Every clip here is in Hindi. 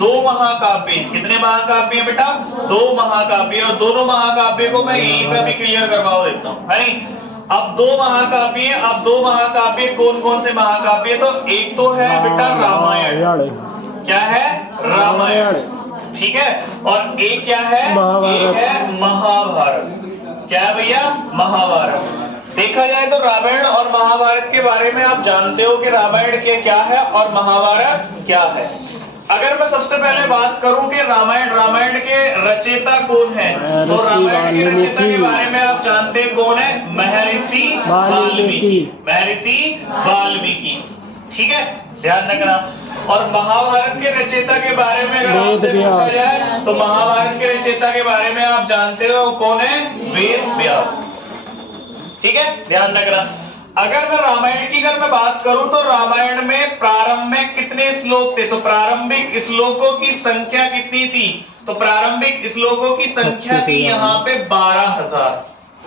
दो महाकाव्य। कितने महाकाव्य हैं बेटा? दो महाकाव्य। और दोनों महाकाव्य को मैं यहीं पे अभी क्लियर करवा देता हूं, है नहीं? अब दो महाकाव्य हैं। अब दो महाकाव्य कौन कौन से महाकाव्य? तो एक तो है बेटा रामायण। क्या है? रामायण, ठीक है। और एक क्या है? एक है महाभारत। क्या है भैया? महाभारत। देखा जाए तो रामायण और महाभारत के बारे में आप जानते हो कि रामायण के क्या है और महाभारत क्या है। अगर मैं सबसे पहले बात करूं कि रामायण के रचयिता कौन है, तो रामायण के रचयिता के बारे में आप जानते हैं कौन है? महर्षि वाल्मीकि। महर्षि वाल्मीकि, ठीक है, ध्यान रखना। और महाभारत के रचयिता के बारे में अगर आपसे पूछा जाए तो महाभारत के रचयिता के बारे में आप जानते हो कौन है? वेद व्यास, ठीक है, ध्यान रखना। अगर मैं रामायण की बात करूं तो रामायण में प्रारंभ में कितने श्लोक थे? तो प्रारंभिक श्लोकों की संख्या कितनी थी? तो प्रारंभिक श्लोकों की संख्या थी यहाँ पे 12,000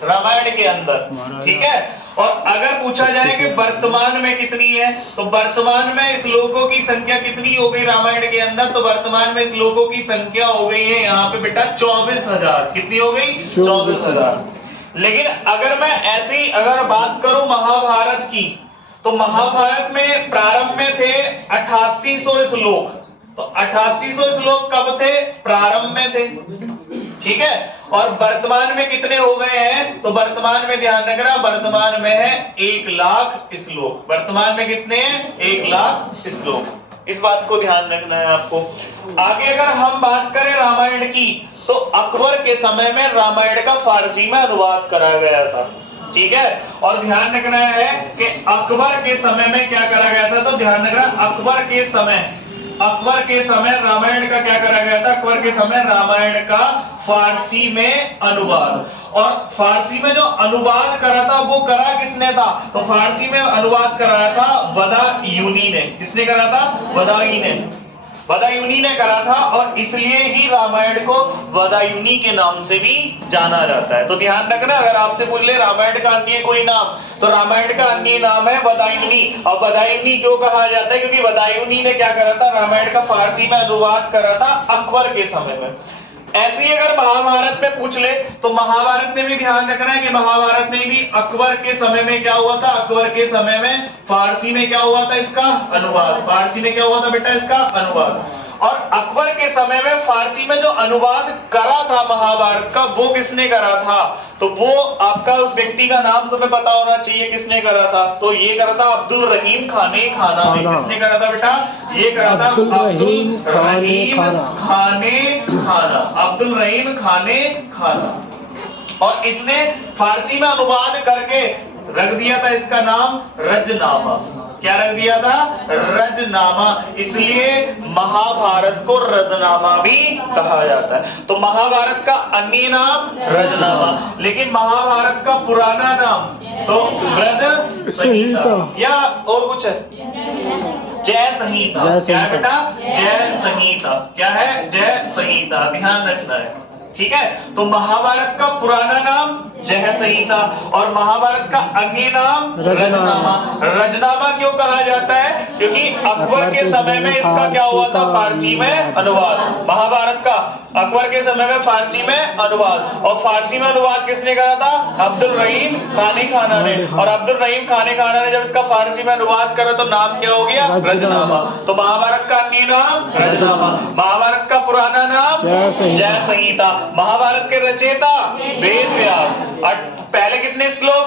रामायण के अंदर, ठीक है। और अगर पूछा जाए कि वर्तमान में कितनी है, तो वर्तमान में श्लोकों की संख्या कितनी हो गई रामायण के अंदर? तो वर्तमान में श्लोकों की संख्या हो गई है यहाँ पे बेटा 24,000। कितनी हो गई? 24,000। लेकिन अगर मैं ऐसी अगर बात करूं महाभारत की, तो महाभारत में प्रारंभ में थे 8800 श्लोक। तो 8800 श्लोक कब थे? प्रारंभ में थे, ठीक है। और वर्तमान में कितने हो गए हैं? तो वर्तमान में ध्यान रखना, वर्तमान में है 1,00,000 श्लोक। वर्तमान में कितने हैं? 1,00,000 श्लोक। इस बात को ध्यान रखना है आपको। आगे अगर हम बात करें रामायण की, तो अकबर के समय में रामायण का फारसी में अनुवाद कराया गया था, ठीक है। और ध्यान रखना है कि अकबर के समय में क्या करा गया था? तो ध्यान रखना, अकबर के समय रामायण का क्या करा गया था? अकबर के समय रामायण का फारसी में अनुवाद। और फारसी में जो अनुवाद करा था वो करा किसने था? तो फारसी में अनुवाद कराया था बदायूनी ने। किसने करा था? बदायूनी ने करा था। और इसलिए ही रामायण को बदायूनी के नाम से भी जाना जाता है। तो ध्यान रखना, अगर आपसे पूछ ले रामायण का अन्य कोई नाम, तो रामायण का अन्य नाम है बदायूनी। और बदायूनी क्यों कहा जाता है? क्योंकि बदायूनी ने क्या करा था? रामायण का फारसी में अनुवाद करा था अकबर के समय में। ऐसे ही अगर महाभारत में पूछ ले, तो महाभारत में भी ध्यान रखना है कि महाभारत में भी अकबर के समय में क्या हुआ था? अकबर के समय में फारसी में क्या हुआ था? इसका अनुवाद। फारसी में क्या हुआ था बेटा? इसका अनुवाद। और अकबर के समय में फारसी में जो अनुवाद करा था महाभारत का, वो किसने करा था? तो वो आपका उस व्यक्ति का नाम तुम्हें पता होना चाहिए, किसने करा था? तो ये करा था अब्दुल रहीम खाने खाना ने। किसने करा था बेटा? ये करा था अब्दुल रहीम खाने खाना। और इसने फारसी में अनुवाद करके रख दिया था इसका नाम रजनामा। क्या रख दिया था? रजनामा। इसलिए महाभारत को रजनामा भी कहा जाता है। तो महाभारत का अन्य नाम रजनामा, लेकिन महाभारत का पुराना नाम तो ब्रज संहिता या और कुछ है? जय संहिता। क्या है बेटा? जय संहिता। क्या है? जय संहिता। ध्यान रखना है, ठीक है। तो महाभारत का पुराना नाम जय संहिता और महाभारत का अन्य नाम रजनामा। रजनामा क्यों कहा जाता है? क्योंकि अकबर के समय में इसका क्या हुआ था? फारसी में अनुवाद। महाभारत का अकबर के समय में फारसी में अनुवाद। और फारसी में अनुवाद किसने करा था? अब्दुल रहीम खाने खाना ने। और अब्दुल रहीम खाने खाना ने जब इसका फारसी में अनुवाद करा तो नाम क्या हो गया? रजनामा। तो महाभारत का अन्य नाम रजनामा, महाभारत का पुराना नाम जय संहिता। महाभारत के रचयिता वेद व्यास। पहले कितने श्लोक?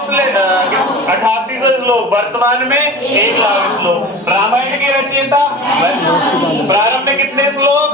8800 श्लोक। वर्तमान में 1,00,000 श्लोक। रामायण के रचयिता प्रारंभ में कितने श्लोक?